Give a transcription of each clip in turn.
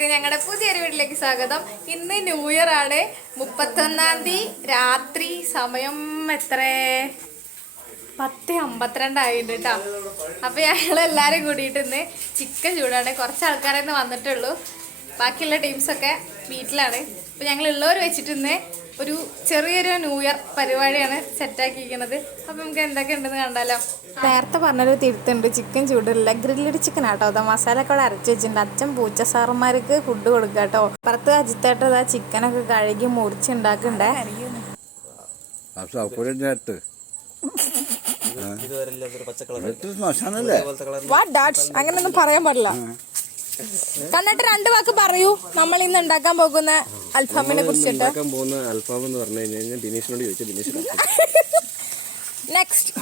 എല്ലാവർക്കും ഞങ്ങളുടെ പുതിയൊരു വീട്ടിലേക്ക് സ്വാഗതം. ഇന്ന് ന്യൂ ഇയർ ആണ്. 31-ാം തീയതി രാത്രി. സമയം എത്ര? 10:52 ആയിട്ട് കേട്ടോ. അപ്പൊ ഞങ്ങളെല്ലാരും കൂടിയിട്ട് ഇന്ന് ചിക്കൻ ചൂടാണ്. കുറച്ച് ആൾക്കാരെന്ന് വന്നിട്ടുള്ളൂ. ബാക്കിയുള്ള ടീംസൊക്കെ വീട്ടിലാണ്. അപ്പൊ ഞങ്ങൾ ഉള്ളവർ വെച്ചിട്ട് ഇന്ന് ഒരു ചെറിയൊരു ന്യൂ ഇയർ പരിപാടിയാണ് സെറ്റാക്കിയിരിക്കുന്നത്. അപ്പൊ നമുക്ക് എന്തൊക്കെ ഉണ്ടെന്ന് കണ്ടാലോ. നേരത്തെ പറഞ്ഞൊരു തിരുത്തുണ്ട്. ചിക്കൻ ചൂടില്ല, ഗ്രില്ലഡ് ചിക്കൻ ആട്ടോ. അതാ മസാല ഒക്കെ അവിടെ അരച്ച് വെച്ചിട്ടുണ്ട്. അച്ഛൻ പൂച്ച സാറന്മാർക്ക് ഫുഡ് കൊടുക്കുക കേട്ടോ. പുറത്ത് അജിത്തായിട്ട് അതാ ചിക്കനൊക്കെ കഴുകി മുറിച്ചുണ്ടാക്കണ്ടേ. അങ്ങനൊന്നും പറയാൻ പാടില്ല. കണ്ടിട്ട് 2 വാക്ക് പറയൂ. നമ്മൾ ഇന്ന് ഉണ്ടാക്കാൻ പോകുന്ന അൽഫാമിനെ കുറിച്ചിട്ട്. നെക്സ്റ്റ്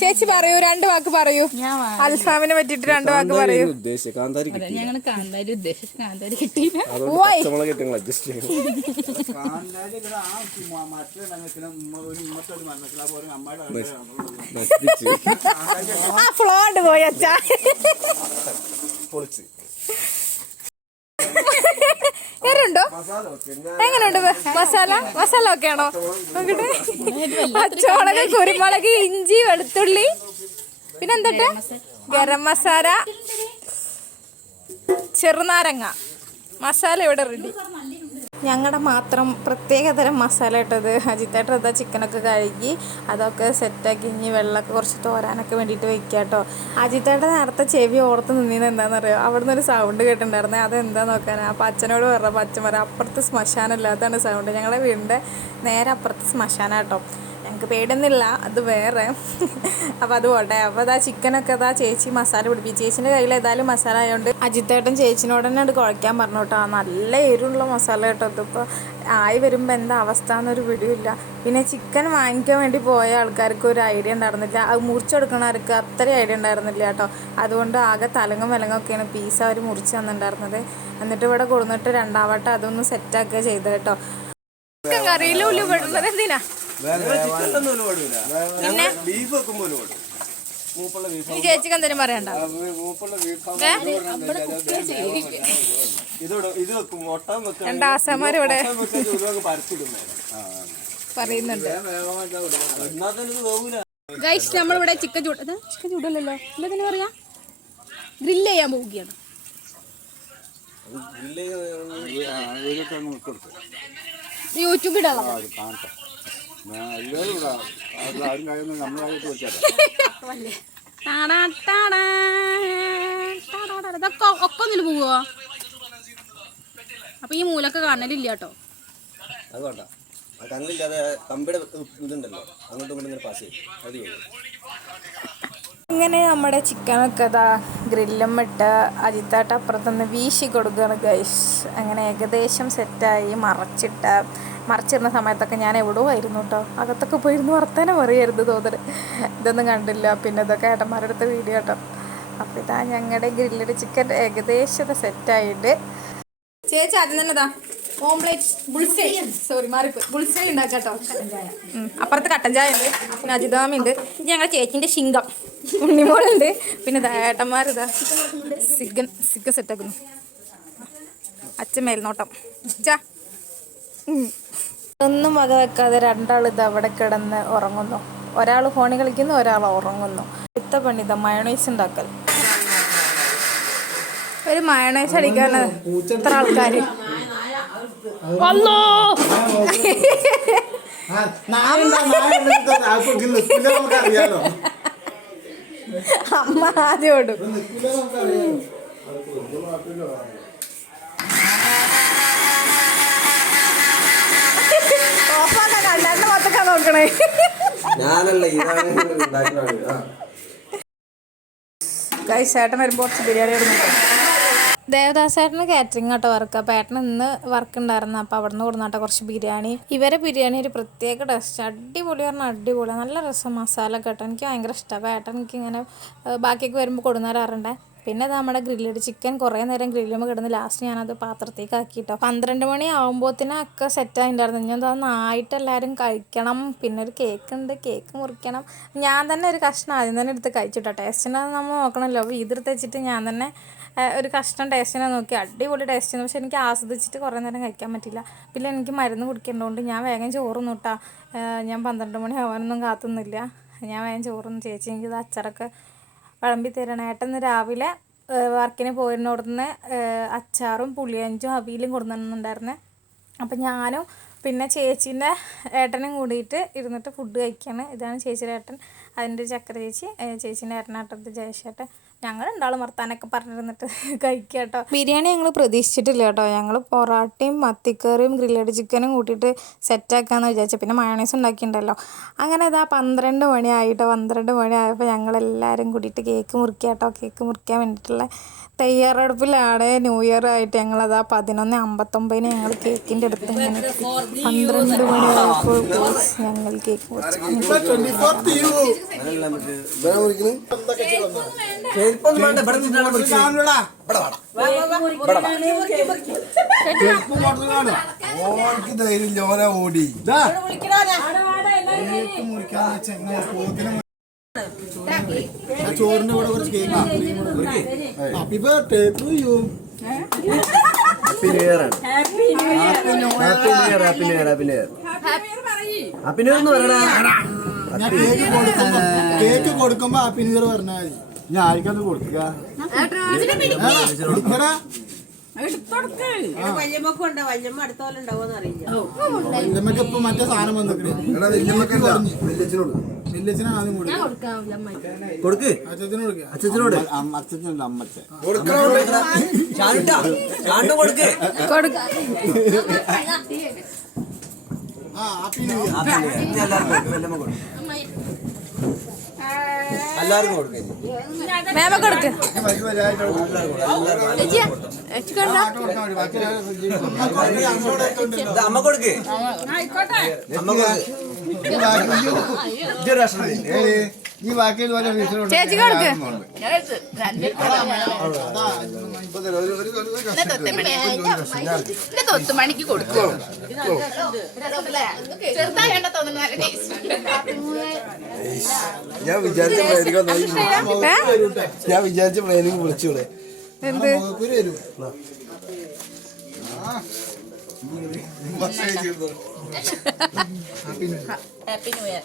ചേച്ചി പറയൂ, 2 വാക്ക് പറയൂ. അൽഫാമിനെ പറ്റിട്ട് 2 വാക്ക് പറയൂ. ഫ്ലോ ഉണ്ട് പോയി അച്ഛാ. എരുണ്ടോ? എങ്ങനെയുണ്ട് മസാല ഒക്കെ ആണോ നോക്കിട്ട്? പച്ചമുളക്, കുരുമുളക്, ഇഞ്ചി, വെളുത്തുള്ളി, പിന്നെ എന്തൊട്ട് ഗരം മസാല, ചെറുനാരങ്ങ. മസാല ഇവിടെ റെഡി. ഞങ്ങളുടെ മാത്രം പ്രത്യേകതരം മസാല ഇട്ടത്. അജിത്തേട്ടൻ അതാ ചിക്കനൊക്കെ കഴുകി അതൊക്കെ സെറ്റാക്കി ഇനി വെള്ളമൊക്കെ കുറച്ച് തോരാനൊക്കെ വേണ്ടിയിട്ട് വെക്കുക കേട്ടോ. അജിത്തേട്ടൻ നേരത്തെ ചെവി ഓർത്ത് നിന്നീന്ന് എന്താണെന്നറിയോ? അവിടെ നിന്നൊരു സൗണ്ട് കേട്ടിട്ടുണ്ടായിരുന്നേ. അതെന്താ നോക്കാനാണ്. അപ്പം അച്ഛനോട് പറഞ്ഞപ്പോൾ അച്ഛൻ പറയാം അപ്പുറത്ത് ശ്മശാനമല്ല, അതാണ് സൗണ്ട്. ഞങ്ങളുടെ വീടിൻ്റെ നേരെ അപ്പുറത്ത് ശ്മശാനം കേട്ടോ. ഞങ്ങൾക്ക് പേടിയൊന്നുമില്ല, അത് വേറെ. അപ്പം അത് പോട്ടെ. അപ്പോൾ അതാ ചിക്കനൊക്കെ അതാ ചേച്ചി മസാല പിടിപ്പിച്ചു. ചേച്ചീൻ്റെ കയ്യിൽ ഏതായാലും മസാല ആയതുകൊണ്ട് അജിത്തേട്ടൻ ചേച്ചിനോട് തന്നെ അത് കുഴയ്ക്കാൻ പറഞ്ഞു കേട്ടോ. നല്ല എരിവുള്ള മസാല കേട്ടോ. ഇതിപ്പോൾ ആയി വരുമ്പോൾ എന്താ അവസ്ഥ എന്നൊരു പിടിയില്ല. പിന്നെ ചിക്കൻ വാങ്ങിക്കാൻ വേണ്ടി പോയ ആൾക്കാർക്ക് ഒരു ഐഡിയ ഉണ്ടായിരുന്നില്ല. അത് മുറിച്ചെടുക്കണവർക്ക് അത്രയും ഐഡിയ ഉണ്ടായിരുന്നില്ല കേട്ടോ. അതുകൊണ്ട് ആകെ തലങ്ങും വിലങ്ങൊക്കെയാണ് പീസ് അവർ മുറിച്ച് തന്നിട്ടുണ്ടായിരുന്നത്. എന്നിട്ട് ഇവിടെ കൊടുന്നിട്ട് 2ാം വട്ടം അതൊന്ന് സെറ്റാക്കുക ചെയ്തത് കേട്ടോ. ചിക്കൻ കറിയിലും എന്തിനാ പിന്നെ ഈ ചേച്ചിക്ക് എന്തെങ്കിലും പറയണ്ട. ആശമാരിവിടെ പറയുന്നുണ്ട്. ഗൈസ് നമ്മളിവിടെ ചിക്കൻ ചൂടല്ലോ എന്താ പറയാ, ഗ്രില്ല് ചെയ്യാൻ പോവുകയാണ്. യൂട്യൂബ് ഇടാം. ഇതൊക്കെ ഒക്കെ ഒന്നില് പോവോ? അപ്പൊ ഈ മൂലൊക്കെ കാണലില്ല കേട്ടോ. ഇങ്ങനെ നമ്മുടെ ചിക്കനൊക്കെ അതാ ഗ്രില്ലും ഇട്ട് അജിത്തായിട്ട് അപ്പുറത്തുനിന്ന് വീശി കൊടുക്കുകയാണ് ഗൈസ്. അങ്ങനെ ഏകദേശം സെറ്റായി. മറച്ചിടുന്ന സമയത്തൊക്കെ ഞാൻ എവിടെയോ ആയിരുന്നു കേട്ടോ. അകത്തൊക്കെ പോയിരുന്നു വർത്താനം പറയായിരുന്നു തോന്നല്. ഇതൊന്നും കണ്ടില്ല. പിന്നെ ഇതൊക്കെ ഏട്ടന്മാരെടുത്ത വീഡിയോ കേട്ടോ. അപ്പം ഇതാ ഞങ്ങളുടെ ഗ്രില്ലഡ് ചിക്കൻ ഏകദേശം സെറ്റായിട്ട്. ചേച്ചി ആദ്യം തന്നെ ഇതാ ഓംപ്ലേറ്റ് ബുൾസൈ ഉണ്ടാക്കാട്ടോ. അപ്പുറത്ത് കട്ടൻ ചായ ഉണ്ട്, പിന്നെ അജിതാമുണ്ട്, ഞങ്ങളുടെ ചേച്ചിൻ്റെ ശിങ്കം ഉണ്ണിമോളുണ്ട്, പിന്നെ ഏട്ടന്മാരിതാ ചിക്കൻ സെറ്റാക്കുന്നു. അച്ഛൻ മേൽനോട്ടം. ഒന്നും വക വെക്കാതെ 2 ആൾ ഇത് അവിടെ കിടന്ന് ഉറങ്ങുന്നു. ഒരാൾ ഫോണിൽ കളിക്കുന്നു, ഒരാൾ ഉറങ്ങുന്നു. ഇത്ത പണിത മയോണൈസ് ഉണ്ടാക്കൽ. ഒരു മയോണൈസ് അടിക്കാണ് ഇത്ര ആൾക്കാർ. അമ്മ ആദ്യം ഓടും. കണ്ടെണ്ണ മൊത്തൊക്കെ നോക്കണേ. ചേട്ടൻ വരുമ്പോൾ കുറച്ച് ബിരിയാണി ഇടുന്നുണ്ട്. ദേവദാസേട്ടന് കാറ്ററിംഗ് കേട്ടോ വർക്ക്. അപ്പോൾ ഏട്ടന് ഇന്ന് വർക്ക് ഉണ്ടായിരുന്നു. അപ്പോൾ അവിടെ നിന്ന് കൊടുന്നാട്ടോ കുറച്ച് ബിരിയാണി. ഇവരെ ബിരിയാണി ഒരു പ്രത്യേക ടേസ്റ്റ്. അടിപൊളി പറഞ്ഞാൽ അടിപൊളിയാണ്. നല്ല രസം മസാല കേട്ടോ. എനിക്ക് ഭയങ്കര ഇഷ്ടമാണ്. അപ്പോൾ ഏട്ടൻ എനിക്ക് ഇങ്ങനെ ബാക്കിയൊക്കെ വരുമ്പോൾ കൊടുന്നേരാറുണ്ട്. പിന്നെ അത് നമ്മുടെ ഗ്രില്ലഡ് ചിക്കൻ കുറേ നേരം ഗ്രില്ലുമ്പോൾ കിടന്ന് ലാസ്റ്റ് ഞാനത് പാത്രത്തേക്ക് ആക്കിയിട്ടോ. 12 മണി ആകുമ്പോഴത്തേനൊക്കെ സെറ്റായിട്ടുണ്ടായിരുന്നു. ഇനി നന്നായിട്ട് എല്ലാവരും കഴിക്കണം. പിന്നെ ഒരു കേക്ക് ഉണ്ട്, കേക്ക് മുറിക്കണം. ഞാൻ തന്നെ ഒരു കഷ്ണം ആദ്യം തന്നെ എടുത്ത് കഴിച്ചിട്ടോ. ടേസ്റ്റിനാണ് നമ്മൾ നോക്കണമല്ലോ. അപ്പോൾ ഇതെടുത്ത് വെച്ചിട്ട് ഞാൻ തന്നെ ഒരു കഷ്ണം ടേസ്റ്റിനെ നോക്കി അടിപൊളി ടേസ്റ്റിന്. പക്ഷെ എനിക്ക് ആസ്വദിച്ചിട്ട് കുറേ നേരം കഴിക്കാൻ പറ്റില്ല. പിന്നെ എനിക്ക് മരുന്ന് കുടിക്കേണ്ടതുകൊണ്ട് ഞാൻ വേഗം ചോറുന്നു കേട്ടോ. ഞാൻ 12 മണി ആവാനൊന്നും കാത്തുന്നില്ല. ഞാൻ വേഗം ചോറുന്നു. ചേച്ചി എനിക്കിത് അച്ചാറൊക്കെ വിളമ്പി തരണം. ഏട്ടൻ രാവിലെ വർക്കിന് പോയിരുന്നോടന്ന് അച്ചാറും പുളിയഞ്ചും അവിയലും കൊടുക്കുന്നുണ്ടായിരുന്നേ. അപ്പം ഞാനും പിന്നെ ചേച്ചീൻ്റെ ഏട്ടനും കൂടിയിട്ട് ഇരുന്നിട്ട് ഫുഡ് കഴിക്കുകയാണ്. ഇതാണ് ചേച്ചിയുടെ ഏട്ടൻ, അതിൻ്റെ ചക്കര ചേച്ചി, ചേച്ചീൻ്റെ ഏട്ടനാട്ടത് ജയേഷേട്ടൻ. ഞങ്ങൾ രണ്ടാളും വർത്താനൊക്കെ പറഞ്ഞിരുന്നിട്ട് കഴിക്കുക കേട്ടോ. ബിരിയാണി ഞങ്ങൾ പ്രതീക്ഷിച്ചിട്ടില്ല കേട്ടോ. ഞങ്ങൾ പൊറാട്ടയും മത്തിക്കറിയും ഗ്രില്ലഡ് ചിക്കനും കൂട്ടിയിട്ട് സെറ്റാക്കാമെന്ന് വിചാരിച്ചു. പിന്നെ മയണൈസ് ഉണ്ടാക്കിയിട്ടുണ്ടല്ലോ. അങ്ങനെ ഇതാ 12 മണി ആയിട്ടോ. 12 മണി ആയപ്പോൾ ഞങ്ങളെല്ലാവരും കൂടിയിട്ട് കേക്ക് മുറിക്കുക കേട്ടോ. കേക്ക് മുറിക്കാൻ വേണ്ടിയിട്ടുള്ള തയ്യാറെടുപ്പിലാണ്. ന്യൂ ഇയർ ആയിട്ട് ഞങ്ങളതാ 11:59 ഞങ്ങൾ കേക്കിൻ്റെ അടുത്ത് ഇങ്ങനെ 12 മണിയായപ്പോൾ ഞങ്ങൾ കേക്ക് ചോറിന്റെ കൂടെ കുറച്ച് cake. Happy birthday to you. Happy new year ആണ്. Happy new year. Happy new year. Happy new year. Happy new year എന്ന് പറയടാ. ഞാൻ കേക്ക് കൊടുക്കുമ്പോ ഹാപ്പി ന്യൂ ഇയർ പറഞ്ഞാൽ മതി. ഞാൻ ആർക്കാണ് കൊടുക്കുക? വല്യമ്മക്ക് ഇപ്പൊ മറ്റേ സാധനം വന്നിട്ട് വില്ലേജിനാണ് ആദ്യം കൊടുക്ക്. അച്ഛനോട് അമ്മച്ചനല്ല അമ്മച്ച എല്ലാവർക്കും കൊടുക്കും. അമ്മ കൊടുക്ക്. ഈ ബാക്കി ചേച്ചി കൊടുക്ക്. തൊത്തുമണിക്ക് കൊടുക്കും. ഞാൻ വിചാരിച്ച പ്ലാനിങ് വിളിച്ചൂടെ? എന്ത് ഹാപ്പി ന്യൂ ഇയർ.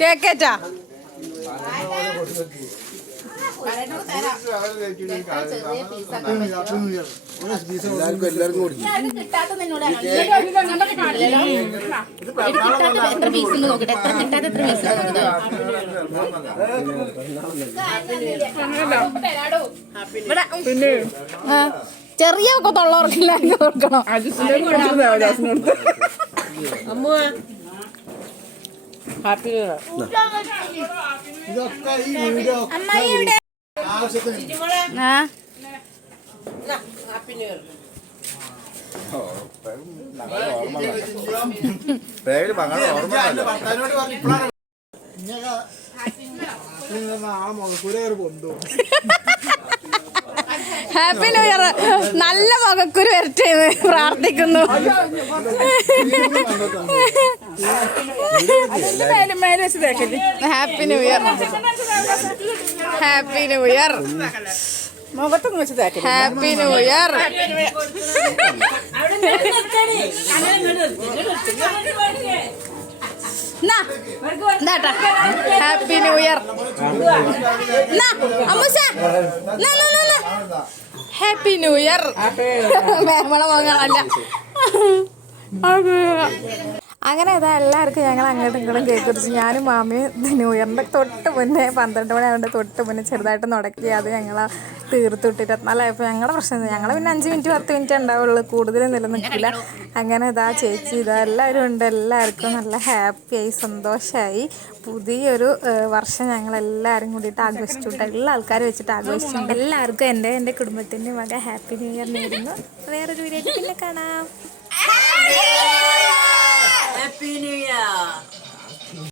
കേക്കേറ്റാ എല്ലാവർക്കും കൊടുക്കും. ചെറിയ തൊള്ളവർക്ക് എല്ലാവർക്കും കൊടുക്കണം. ഹാപ്പി ഇതൊക്കെ ഈ വീഡിയോ ഹാപ്പി ന്യൂ ഇയർ. നല്ല മകക്കുരു വരട്ടെ പ്രാർത്ഥിക്കുന്നു. Happy new year. Happy new year. മുഖത്തൊന്നും വെച്ച് തേക്കരുത്. Happy new year. Happy new year. Happy new year. വേമള മകളല്ല. അങ്ങനെ ഇതാ എല്ലാവർക്കും ഞങ്ങൾ അങ്ങോട്ടും ഇങ്ങോട്ടും കേക്ക് കുറിച്ച് ഞാനും മാമിയും ന്യൂ ഇയറിൻ്റെ തൊട്ട് മുന്നേ 12 മണി ആയതുകൊണ്ട് തൊട്ട് മുന്നേ ചെറുതായിട്ട് നുടക്കി അത് ഞങ്ങൾ തീർത്തിട്ട് 24 ഞങ്ങളുടെ പ്രശ്നം. ഞങ്ങൾ പിന്നെ 5 മിനിറ്റ് 10 മിനിറ്റ് ഉണ്ടാവുള്ളൂ, കൂടുതൽ നിലനിൽക്കില്ല. അങ്ങനെ ഇതാ ചേച്ചി ഇതാ എല്ലാവരും ഉണ്ട്. എല്ലാവർക്കും നല്ല ഹാപ്പിയായി സന്തോഷമായി. പുതിയൊരു വർഷം ഞങ്ങളെല്ലാവരും കൂടിയിട്ട് ആഘോഷിച്ചു. എല്ലാ ആൾക്കാരും വെച്ചിട്ട് ആഘോഷിച്ചിട്ടുണ്ട്. എല്ലാവർക്കും എൻ്റെ കുടുംബത്തിൻ്റെ വക ഹാപ്പി ന്യൂ ഇയർ നേരുന്നു. വേറൊരു വീഡിയോ പിന്നെ കാണാം. Happy New Year!